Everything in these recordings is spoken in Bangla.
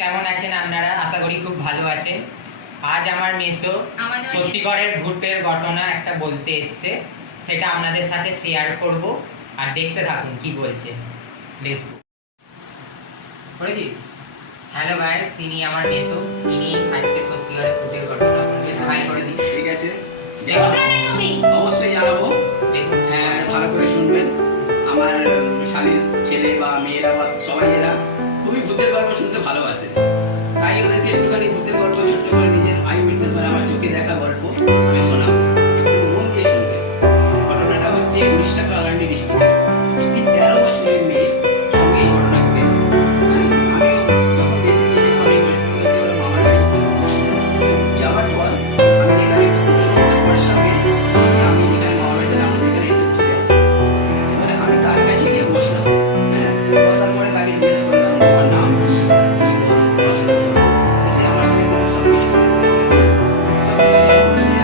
কেমন আছেন আপনারা? আশা করি খুব ভালো আছেন। আজ আমার মেসো সত্যিকারের ভূতের ঘটনা একটা বলতে এসছে, সেটা আপনাদের সাথে শেয়ার করব, আর দেখতে থাকুন কি বলছে। Let's go. করেছিস? হ্যালো গাইস, ইনি আমার মেসো। ইনি আজকে সত্যিকারের ভূতের ঘটনা বলবে। হাই করে দিই। ঠিক আছে, তুমি অবশ্যই জানাবো। দেখুন, হ্যাঁ, ভালো করে শুনবেন। আমার শালীর ছেলে বা মেয়েরা বা সবাই এরা খুবই ভূতের গল্প শুনতে ভালোবাসে, তাই ওদেরকে একটুখানি ভূতের গল্প ছোট্ট করে নিজের আই উইটনেস মানে আমার চোখে দেখা গল্প আমি শোনাবো। একটু মন দিয়ে শুনবেন। ঘটনাটা হচ্ছে উড়িষ্যা কালাহান্ডি ডিস্ট্রিক্টে একটি 13 বছরের মেয়ের সঙ্গে এই ঘটনা ঘটেছে। আমিও যখন দেশে গিয়েছি আমি মামার বাড়ি যাওয়ার পর আমি দেখলাম একটা খুব সুন্দর বর্ষা মেয়ে, আমি যেখানে মামার বাড়িতে আমি সেখানে এসে বসে আছি। এবারে আমি তার কাছে গিয়ে বসলাম। হ্যাঁ, বসার পরে তাকে জিজ্ঞেস করলাম তোমার নাম কি, কি করো, পড়াশোনা করো। সে আমার সঙ্গে কিন্তু সব কিছু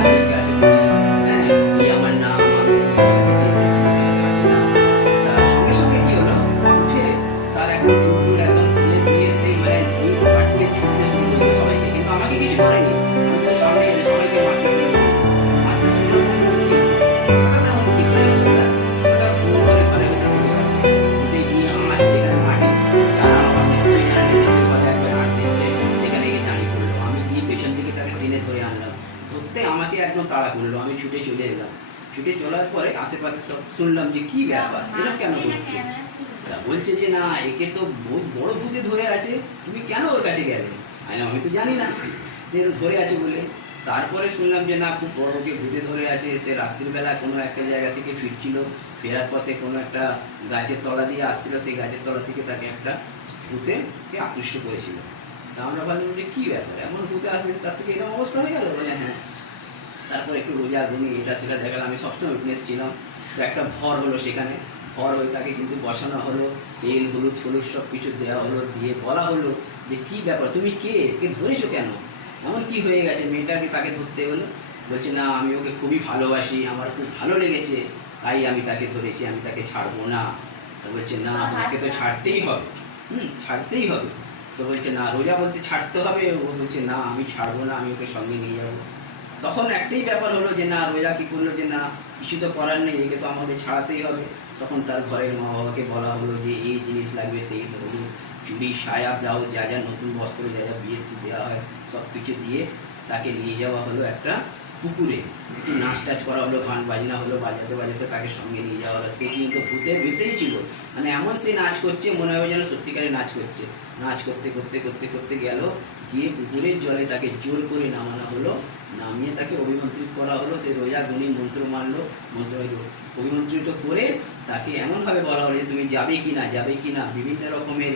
আমি ক্লাসে পড়ি, হ্যাঁ, কি আমার নাম, আমি কোথা থেকে এসেছি, তার সঙ্গে সঙ্গে কি হলো, উঠে তার একদম চুল একদম খুলে দিয়ে সেই মানে পাটকে ছুটতে শুরু করলো সবাইকে, কিন্তু আমাকে কিছু করেনি। আমি তার সামনে গেলে সবাইকে মারতে শুরু করেছি। মারতে শুরু করে হঠাৎ এমন কি করে গেল, হঠাৎ দৌড় করে ঘরে ভেতরে ঢুকে গেল। ঢুকে গিয়ে আমার যেখানে মাটি, যারা আমার নিশ্চয়ই জানেন দেশের বলে একবার হাঁটতে এসছে, সেখানে গিয়ে দাঁড়িয়ে পড়লো। আমি গিয়ে পেছন থেকে তাকে টেনে ধরে আনলাম। ধরতে আমাকে একদম তাড়া করলো। আমি ছুটে চলে এলাম। ছুটে চলার পরে আশেপাশে সব শুনলাম যে কি ব্যাপার, এরা কেন করছে। বলছে যে না, একে তো বহুত বড় ভূতে ধরে আছে, তুমি কেন ওর কাছে গেলে? আমি তো জানি না যে ধরে আছে বলে। তারপরে শুনলাম যে না, খুব বড় ওকে ভূতে ধরে আছে। সে রাত্রিবেলা কোনো একটা জায়গা থেকে ফিরছিল, ফেরার পথে কোনো একটা গাছের তলা দিয়ে আসছিল, সেই গাছের তলা থেকে তাকে একটা ভূতে আকৃষ্ট করেছিল। তা আমরা ভাবলাম যে কী ব্যাপার, এমন ভূতে আসবে, তার থেকে এরকম অবস্থা হয়ে গেল। বলে হ্যাঁ। তারপর একটু রোজা গুনি এটা সেটা দেখালাম, আমি সবসময় উইটনেস ছিলাম। তো একটা ভর হলো সেখানে, ভর হয়ে তাকে কিন্তু বসানো হলো, তেল হলুদ ফলুদ সব কিছু দেওয়া হলো, দিয়ে বলা হলো যে কী ব্যাপার, তুমি কে ধরেছো কেন, এমন কি হয়ে গেছে। মেয়েটাকে তাকে ধরতে হলো। বলছে না, আমি ওকে খুবই ভালোবাসি, আমার খুব ভালো লেগেছে, তাই আমি তাকে ধরেছি, আমি তাকে ছাড়বো না। তো বলছে না, তোমাকে তো ছাড়তেই হবে, ছাড়তেই হবে। তো বলছে না, রোজা বলছে ছাড়তে হবে। ও বলছে না, আমি ছাড়বো না, আমি ওকে সঙ্গে নিয়ে যাবো। তখন একটাই ব্যাপার হলো যে না, রোজা কি করলো যে না, কিছু তো করার নেই, একে তো আমাদের ছাড়াতেই হবে। তখন তার ঘরের মা বাবাকে বলা হলো যে এই জিনিস লাগবে, তেল হলুদ চুড়ি সায়া ব্লাউজ যা যা নতুন বস্ত্র যা যা বিয়েতে দেওয়া হয় সব কিছু দিয়ে তাকে নিয়ে যাওয়া হলো একটা পুকুরে। একটু নাচ টাচ করা হলো, গান বাজনা হলো, বাজাতে বাজাতে তাকে সঙ্গে নিয়ে যাওয়া হলো। সে কিন্তু ভূতের বেশেই ছিল, মানে এমন সে নাচ করছে, মনে হয় যেন সত্যিকারে নাচ করছে। নাচ করতে করতে করতে করতে গেল, গিয়ে পুকুরের জলে তাকে জোর করে নামানো হলো। নামিয়ে তাকে অভিমন্ত্রিত করা হলো। সে রোজা গুনি মন্ত্র মানলো, মন্ত্র অভিমন্ত্রিত করে তাকে এমনভাবে বলা হলো যে তুমি যাবে কি না, যাবে কি না। বিভিন্ন রকমের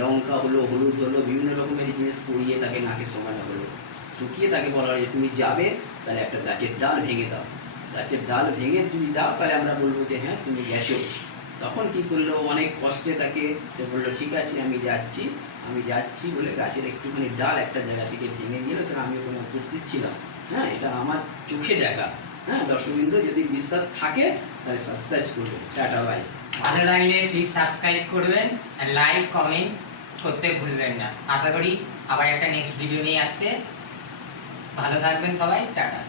লঙ্কা হলো, হলুদ হলো, বিভিন্ন রকমের জিনিস পরিয়ে তাকে নাকে শোকানো হলো। শুকিয়ে তাকে বলা হলো যে তুমি যাবে, তাহলে একটা গাছের ডাল ভেঙে দাও। গাছের ডাল ভেঙে যদি দাও তাহলে আমরা বলবো যে হ্যাঁ তুমি গেছো। তখন কি করলো, অনেক কষ্টে তাকে সে বললো ঠিক আছে আমি যাচ্ছি, আমি যাচ্ছি বলে গাছের একটুখানি ডাল একটা জায়গা থেকে ভেঙে গেল। সেটা আমি ওখানে উপস্থিত ছিলাম। হ্যাঁ, এটা আমার চোখে দেখা। হ্যাঁ, দর্শকবৃন্দ যদি বিশ্বাস থাকে তাহলে সাবস্ক্রাইব করবেন। Tata bye. ভালো লাগলে প্লিজ সাবস্ক্রাইব করবেন, আর লাইক কমেন্ট করতে ভুলবেন না। আশা করি আবার একটা নেক্সট ভিডিও নিয়ে আসছে। ভালো থাকবেন সবাই, টাটা।